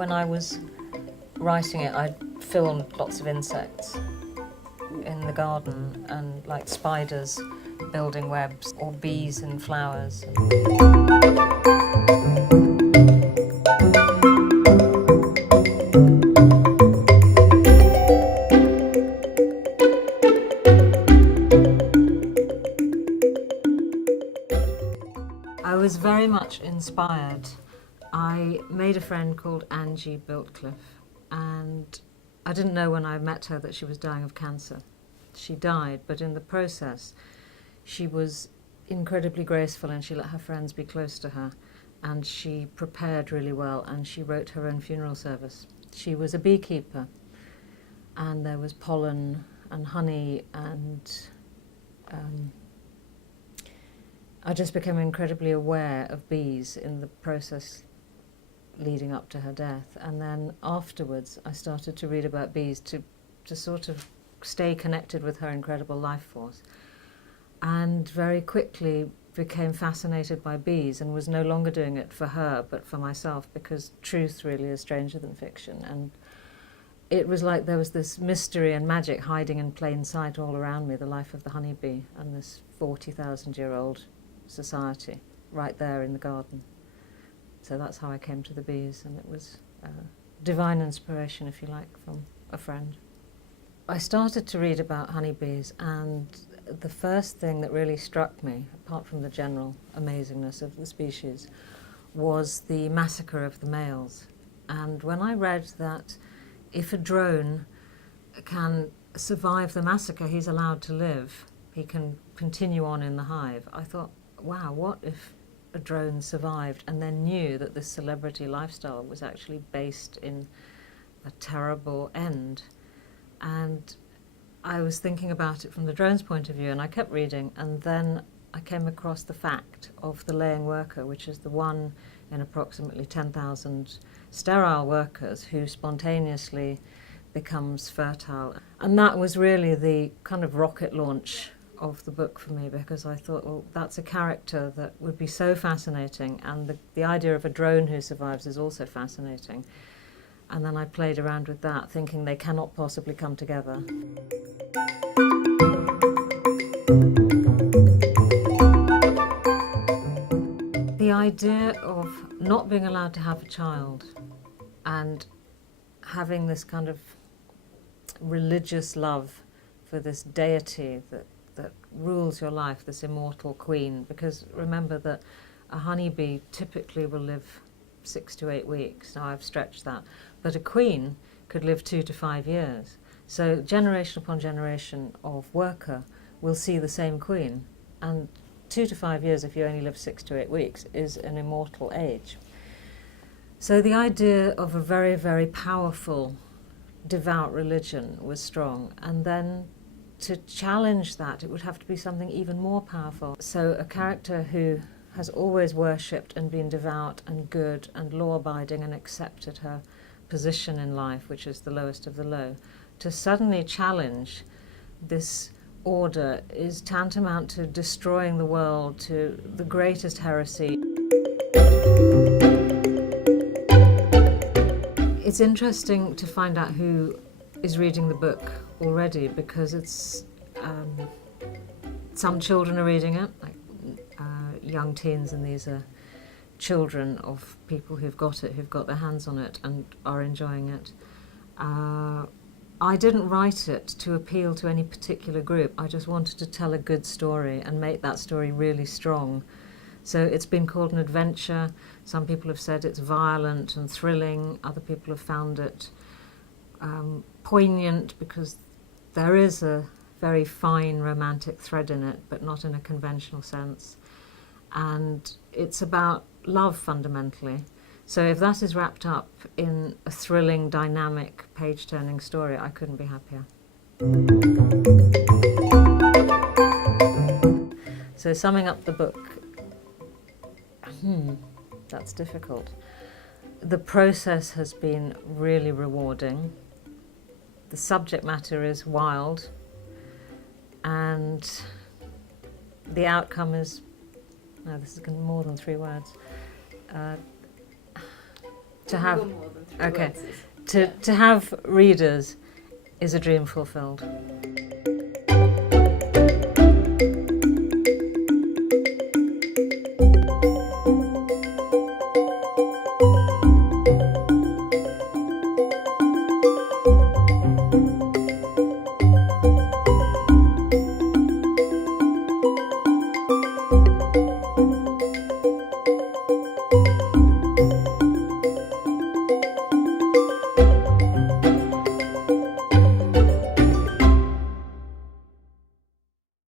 When I was writing it, I filmed lots of insects in the garden, and like spiders building webs or bees in flowers. I was very much inspired. I made a friend called Angie Biltcliffe, and I didn't know when I met her that she was dying of cancer. She died, but in the process she was incredibly graceful, and she let her friends be close to her, and she prepared really well, and she wrote her own funeral service. She was a beekeeper, and there was pollen and honey, and I just became incredibly aware of bees in the process leading up to her death. And then afterwards I started to read about bees to sort of stay connected with her incredible life force, and very quickly became fascinated by bees, and was no longer doing it for her but for myself, because truth really is stranger than fiction. And it was like there was this mystery and magic hiding in plain sight all around me, the life of the honeybee and this 40,000-year-old society right there in the garden. So that's how I came to the bees, and it was divine inspiration, if you like, from a friend. I started to read about honeybees, and the first thing that really struck me, apart from the general amazingness of the species, was the massacre of the males. And when I read that if a drone can survive the massacre, he's allowed to live, he can continue on in the hive, I thought, wow, what if a drone survived and then knew that this celebrity lifestyle was actually based in a terrible end? And I was thinking about it from the drone's point of view, and I kept reading, and then I came across the fact of the laying worker, which is the one in approximately 10,000 sterile workers who spontaneously becomes fertile. And that was really the kind of rocket launch of the book for me, because I thought, well, that's a character that would be so fascinating, and the idea of a drone who survives is also fascinating. And then I played around with that, thinking they cannot possibly come together. The idea of not being allowed to have a child and having this kind of religious love for this deity that rules your life, this immortal queen, because remember that a honeybee typically will live 6 to 8 weeks. Now I've stretched that, but a queen could live 2 to 5 years. So generation upon generation of worker will see the same queen, and 2 to 5 years, if you only live 6 to 8 weeks, is an immortal age. So the idea of a very, very powerful, devout religion was strong, and then to challenge that, it would have to be something even more powerful. So a character who has always worshipped and been devout and good and law-abiding and accepted her position in life, which is the lowest of the low, to suddenly challenge this order is tantamount to destroying the world, to the greatest heresy. It's interesting to find out who is reading the book already, because it's some children are reading it, like young teens, and these are children of people who've got it, who've got their hands on it and are enjoying it. I didn't write it to appeal to any particular group. I just wanted to tell a good story and make that story really strong. So it's been called an adventure. Some people have said it's violent and thrilling. Other people have found it poignant, because there is a very fine romantic thread in it, but not in a conventional sense. And it's about love fundamentally. So if that is wrapped up in a thrilling, dynamic, page-turning story, I couldn't be happier. So summing up the book, that's difficult. The process has been really rewarding. The subject matter is wild, and the outcome is, no, this is more than 3 words. To have Okay. To have readers is a dream fulfilled.